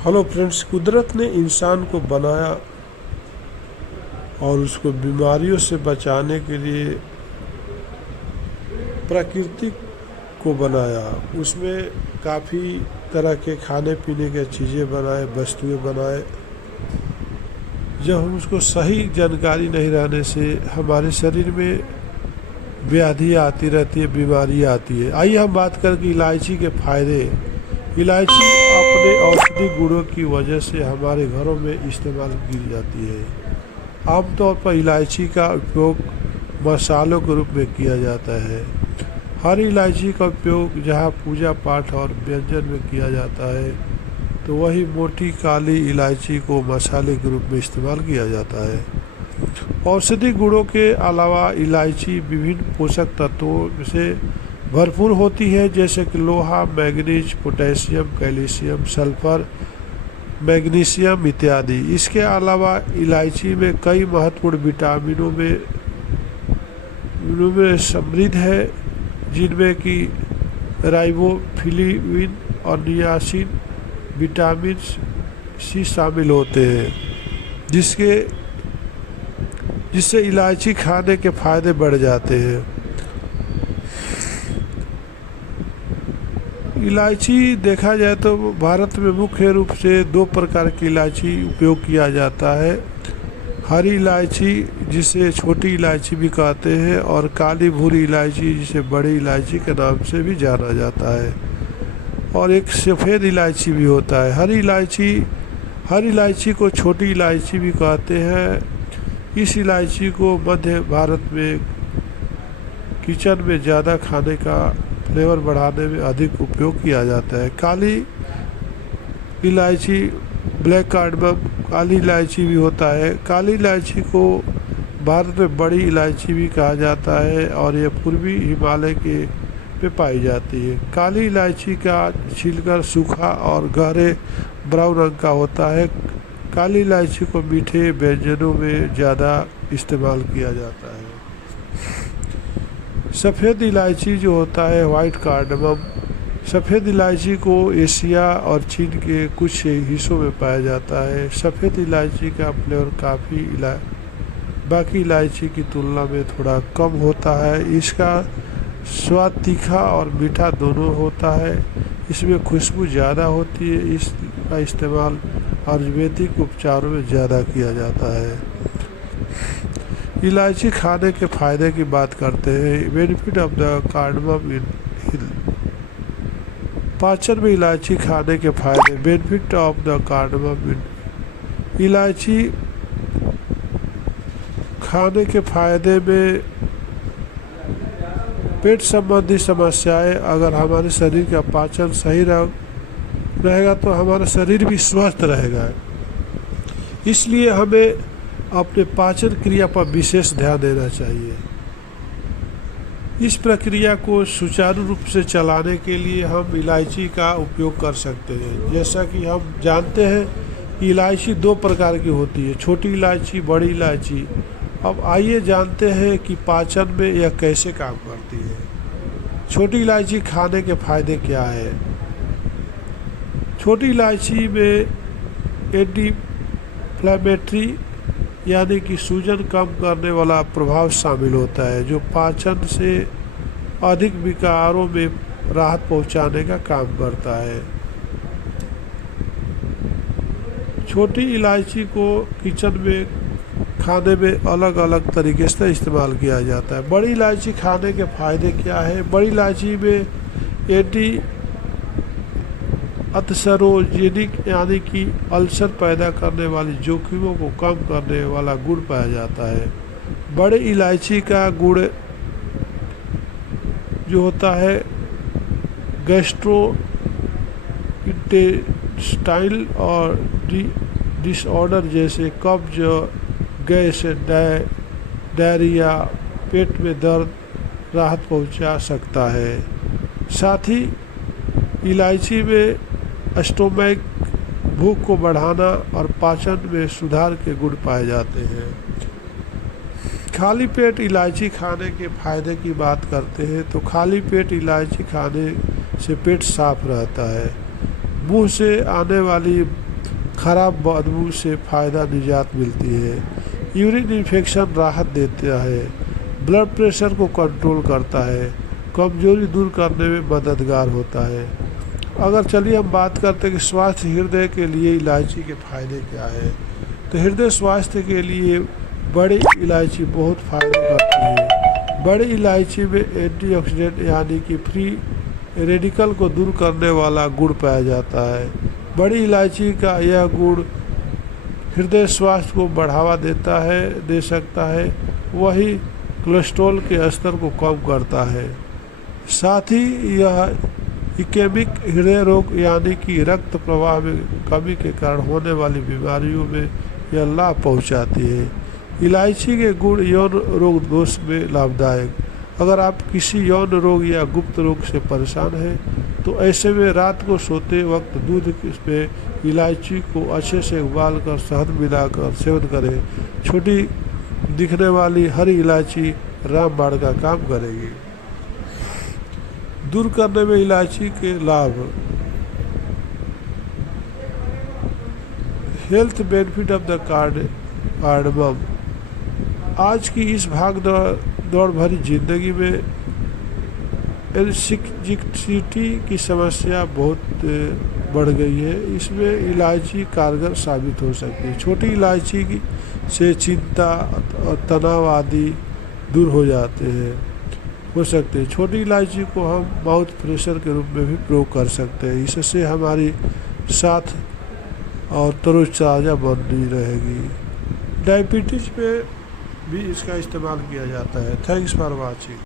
Hello friends, कुदरत ने इंसान को बनाया और उसको बीमारियों से बचाने के लिए प्रकृति को बनाया। उसमें काफ़ी तरह के खाने पीने के चीज़ें बनाए, वस्तुएं बनाए। जब हम उसको सही जानकारी नहीं रहने से हमारे शरीर में व्याधि आती रहती है, बीमारी आती है। आइए हम बात करें कि इलायची के फ़ायदे। इलायची अपने औषधि गुणों की वजह से हमारे घरों में इस्तेमाल की जाती है। आमतौर पर इलायची का उपयोग मसालों के रूप में किया जाता है। हरी इलायची का उपयोग जहां पूजा पाठ और व्यंजन में किया जाता है, तो वही मोटी काली इलायची को मसाले के रूप में इस्तेमाल किया जाता है। औषधि गुणों के अलावा इलायची विभिन्न पोषक तत्वों से भरपूर होती है, जैसे कि लोहा, manganese, potassium, calcium, sulphur, magnesium इत्यादि। इसके अलावा इलायची में कई महत्वपूर्ण विटामिनों में समृद्ध है, जिनमें कि राइबोफ्लेविन और नियासिन, विटामिन सी शामिल होते हैं, जिससे इलायची खाने के फायदे बढ़ जाते हैं। इलायची देखा जाए तो भारत में मुख्य रूप से दो प्रकार की इलायची उपयोग किया जाता है। हरी इलायची, जिसे छोटी इलायची भी कहते हैं, और काली भूरी इलायची, जिसे बड़ी इलायची के नाम से भी जाना जाता है। और एक सफ़ेद इलायची भी होता है। हरी इलायची को छोटी इलायची भी कहते हैं। इस इलायची को मध्य भारत में किचन में ज़्यादा खाने का फ्लेवर बढ़ाने में अधिक उपयोग किया जाता है। काली इलायची, ब्लैक कार्डमम काली इलायची भी होता है। काली इलायची को भारत में बड़ी इलायची भी कहा जाता है और यह पूर्वी हिमालय के पे पाई जाती है। काली इलायची का छिलका सूखा और गहरे ब्राउन रंग का होता है। काली इलायची को मीठे व्यंजनों में ज़्यादा इस्तेमाल किया जाता है। सफ़ेद इलायची जो होता है, वाइट कार्डमम, सफ़ेद इलायची को एशिया और चीन के कुछ हिस्सों में पाया जाता है। सफ़ेद इलायची का फ्लेवर बाकी इलायची की तुलना में थोड़ा कम होता है। इसका स्वाद तीखा और मीठा दोनों होता है। इसमें खुशबू ज़्यादा होती है। इसका इस्तेमाल आयुर्वेदिक उपचारों में ज़्यादा किया जाता है। इलायची खाने के फायदे की बात करते हैं। Benefit of the cardamom in health. पाचन में इलायची खाने के फायदे। बेनिफिट ऑफ द कार्डमम इन। इलायची खाने के फायदे में पेट संबंधी समस्याएं, अगर हमारे शरीर का पाचन सही रहेगा तो हमारा शरीर भी स्वस्थ रहेगा। इसलिए हमें अपने पाचन क्रिया पर विशेष ध्यान देना चाहिए। इस प्रक्रिया को सुचारू रूप से चलाने के लिए हम इलायची का उपयोग कर सकते हैं। जैसा कि हम जानते हैं कि इलायची दो प्रकार की होती है, छोटी इलायची, बड़ी इलायची। अब आइए जानते हैं कि पाचन में यह कैसे काम करती है। छोटी इलायची खाने के फायदे क्या है। छोटी इलायची में एंटी इन्फ्लेमेटरी यानी कि सूजन कम करने वाला प्रभाव शामिल होता है, जो पाचन से अधिक विकारों में राहत पहुंचाने का काम करता है। छोटी इलायची को किचन में खाने में अलग अलग तरीके से इस्तेमाल किया जाता है। बड़ी इलायची खाने के फायदे क्या है। बड़ी इलायची में एंटी अल्सरोजेनिक यानी कि अल्सर पैदा करने वाली जोखिमों को कम करने वाला गुण पाया जाता है। बड़े इलायची का गुण जो होता है, गैस्ट्रो इंटेस्टाइनल और डिसऑर्डर जैसे कब्ज, गैस, डायरिया, पेट में दर्द राहत पहुंचा सकता है। साथ ही इलायची में स्टोमैक, भूख को बढ़ाना और पाचन में सुधार के गुण पाए जाते हैं। खाली पेट इलायची खाने के फायदे की बात करते हैं तो खाली पेट इलायची खाने से पेट साफ रहता है। मुंह से आने वाली खराब बदबू से फ़ायदा निजात मिलती है। यूरिन इन्फेक्शन राहत देता है, ब्लड प्रेशर को कंट्रोल करता है, कमजोरी दूर करने में मददगार होता है। अगर चलिए हम बात करते हैं कि स्वास्थ्य हृदय के लिए इलायची के फ़ायदे क्या है, तो हृदय स्वास्थ्य के लिए बड़ी इलायची बहुत फ़ायदा करती है। बड़ी इलायची में एंटीऑक्सीडेंट यानी कि फ्री रेडिकल को दूर करने वाला गुण पाया जाता है। बड़ी इलायची का यह गुण हृदय स्वास्थ्य को बढ़ावा दे सकता है, वही कोलेस्ट्रॉल के स्तर को कम करता है। साथ ही यह इस्केमिक हृदय रोग यानी कि रक्त प्रवाह में कमी के कारण होने वाली बीमारियों में यह लाभ पहुंचाती है। इलायची के गुण यौन रोग दोष में लाभदायक। अगर आप किसी यौन रोग या गुप्त रोग से परेशान हैं तो ऐसे में रात को सोते वक्त दूध में इलायची को अच्छे से उबाल कर शहद मिलाकर सेवन करें। छोटी दिखने वाली हरी इलायची रामबाण का काम करेगी। दूर करने में इलायची के लाभ। Health benefit of the cardamom. आज की इस भाग दौड़ भरी जिंदगी में एसिडिटी की समस्या बहुत बढ़ गई है। इसमें इलायची कारगर साबित हो सकती है। छोटी इलायची से चिंता और तनाव आदि दूर हो सकते हैं। छोटी इलायची को हम माउथ फ्रेशर के रूप में भी प्रयोग कर सकते हैं। इससे हमारी साथ और तरोताज़ा बनी रहेगी। डायबिटीज़ पे भी इसका इस्तेमाल किया जाता है। Thanks for watching.